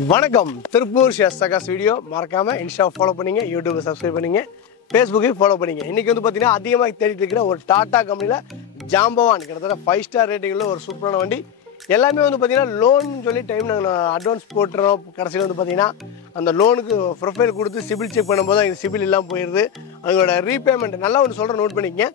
வணக்கம் Tiruppur share சகாஸ் video மறக்காம Insta follow பண்ணுங்க, யூடியூப் சப்ஸ்கிரைப் பண்ணுங்க, ஃபேஸ்புக்கையும் ஃபாலோ பண்ணுங்க. இன்னைக்கு வந்து பார்த்தீங்கன்னா அதிகமாக தேடிட்டு இருக்கிற ஒரு டாடா கம்பெனியில் ஜாம்பவான் கிட்டத்தட்ட 5 ஸ்டார் ரேட்டிங்கில் ஒரு சூப்பரான வண்டி. எல்லாமே வந்து பார்த்தீங்கன்னா லோன் சொல்லி டைம் நாங்கள் அட்வான்ஸ் போட்டுறோம். கடைசியில் வந்து பார்த்தீங்கன்னா அந்த லோனுக்கு ப்ரொஃபைல் கொடுத்து சிபில் செக் பண்ணும்போது அது சிபில் இல்லாமல் போயிடுது. அவங்களோட ரீபேமெண்ட் நல்லா ஒன்று சொல்கிறேன், நோட் பண்ணிக்கங்க.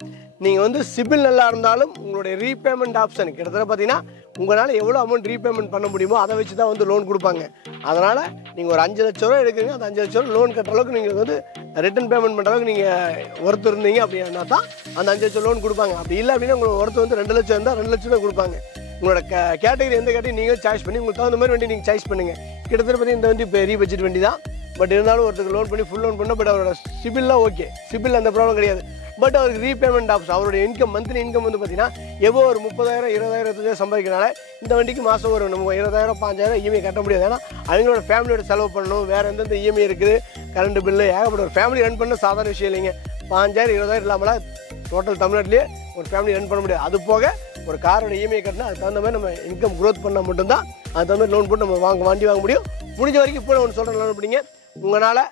நீங்கள் வந்து சிபில் நல்லா இருந்தாலும் உங்களுடைய ரீபேமெண்ட் ஆப்ஷன் கிட்டத்தட்ட பார்த்தீங்கன்னா உங்களால் எவ்வளோ அமௌண்ட் ரீபேமெண்ட் பண்ண முடியுமோ அதை வச்சு தான் வந்து லோன் கொடுப்பாங்க. அதனால் நீங்கள் ஒரு 5 லட்ச ரூபா எடுக்கிறீங்க, அந்த 5 லட்ச ரூபா லோன் கட்டுற அளவுக்கு நீங்கள் வந்து ரிட்டர்ன் பேமெண்ட் பண்ணுற அளவுக்கு நீங்கள் ஒருத்தர் இருந்தீங்க அப்படின்னா தான் அந்த 5 லட்சம் லோன் கொடுப்பாங்க. அப்படி இல்லை அப்படின்னா உங்களுக்கு ஒருத்தர் வந்து 2 லட்சம் இருந்தால் 2 லட்சம் ரூபா கொடுப்பாங்க. உங்களோட கேட்டகரி எந்த கேட்டகரி நீங்கள் சாய்ஸ் பண்ணி உங்களுக்கு தகுந்த மாதிரி வண்டி நீங்கள் சாய்ஸ் பண்ணுங்கள். கிட்டத்தட்ட பார்த்தீங்கன்னா இந்த வண்டி பெரிய பட்ஜெட் வண்டி தான். பட் இருந்தாலும் ஒருத்தருக்கு லோன் பண்ணி ஃபுல் லோன் பண்ணால் பட் அவரோட சிபில்லாம் ஓகே, சிபில் அந்த ப்ராப்ளம் கிடையாது. பட் அவருக்கு ரீபேமெண்ட் ஆப்ஷன் அவருடைய இன்கம் மந்த்லி இன்கம் வந்து பார்த்தீங்கன்னா எவ்வளோ ஒரு 30,000 20,000 சம்பாதிக்கிறனால இந்த வண்டிக்கு மாதம் ஒரு நம்ம 20,000 5,000 இஎம்ஐ கட்ட முடியாது. ஏன்னா அவங்களோட ஃபேமிலியோட செலவு பண்ணணும், வேறு எந்தெந்த இஎம்ஐ இருக்குது, கரண்ட் பில்லு, ஏகப்பட்ட ஒரு ஃபேமிலி ரன் பண்ண சாதாரண விஷயம் இல்லைங்க. 5,000 20,000 இல்லாமலாம் டோட்டல் தமிழ்நாட்டிலே ஒரு ஃபேமிலி ரன் பண்ண முடியாது. அது போக ஒரு காரோட இஎம்ஐ கட்டினா அதுக்கு தகுந்த மாதிரி நம்ம இன்கம் க்ரோத் பண்ணால் மட்டும்தான் அதுக்கு தகுந்த மாதிரி லோன் போட்டு நம்ம வண்டி வாங்க முடியும். முடிஞ்ச வரைக்கும் இப்போ ஒன்று சொல்கிறேன், லோன் பண்ணிங்க. உங்களால்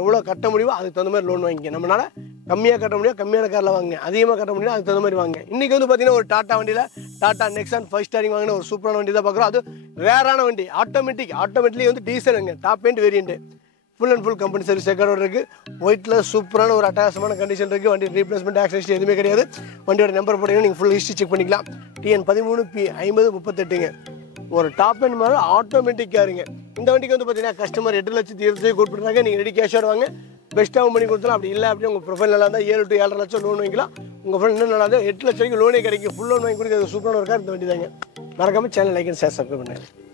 எவ்வளோ கட்ட முடியுமோ அதுக்கு தகுந்த மாதிரி லோன் வாங்கிங்க. நம்மளால் கம்மியாக கட்ட முடியும், கம்மியான காரில் வாங்க, அதிகமாக கட்ட முடியும், அதுக்கு தகுந்த மாதிரி வாங்க. இன்றைக்கி வந்து பார்த்தீங்கன்னா ஒரு டாட்டா வண்டியில் டாட்டா நெக்ஸான் 5 ஸ்டாரிங் வாங்கின ஒரு சூப்பரான வண்டி தான் பார்க்குறோம். அது ரேரான வண்டி, ஆட்டோமேட்டிக்லி வந்து டீசலுங்க, top end variant, full and full company service ரெக்கார்டோட இருக்குது. ஒயிட்டில் சூப்பரான ஒரு அட்டகாசமான கண்டிஷன் இருக்குது. வண்டி ரீப்ளேஸ்மெண்ட் ஆக்சிடென்ட் எதுவுமே கிடையாது. வண்டியோட நம்பர் போட்டீங்கன்னா நீங்கள் ஃபுல் ஹிஸ்ட்ரி செக் பண்ணிக்கலாம். TN 13 P 5038ங்க. ஒரு டாப் அண்ட் மாதிரி ஆட்டோமேட்டிக் காருங்க. இந்த வண்டிக்கு வந்து பார்த்தீங்கன்னா கஸ்டமர் 8,20,000 கொடுத்துருக்காங்க. நீங்கள் ரெடி கேஷோட வாங்க, பெஸ்ட்டாகவும் பண்ணி கொடுத்தலாம். அப்படி இல்லை அப்படின்னு உங்கள் ப்ரொஃபைல் நல்லா இருந்தால் 7 to 7.5 லட்சம் லோன் வாங்கிக்கலாம். உங்கள் ஃப்ரெண்ட் இன்னும் நல்லா இருந்தால் 8 லட்சம் வரைக்கும் லோனே கிடைக்கும். ஃபுல் லோன் வாங்கி கொடுக்குறது சூப்பரான ஒரு கார் இந்த வண்டி தாங்க. மறக்காமல் channel like and share subscribe பண்ணுங்கள்.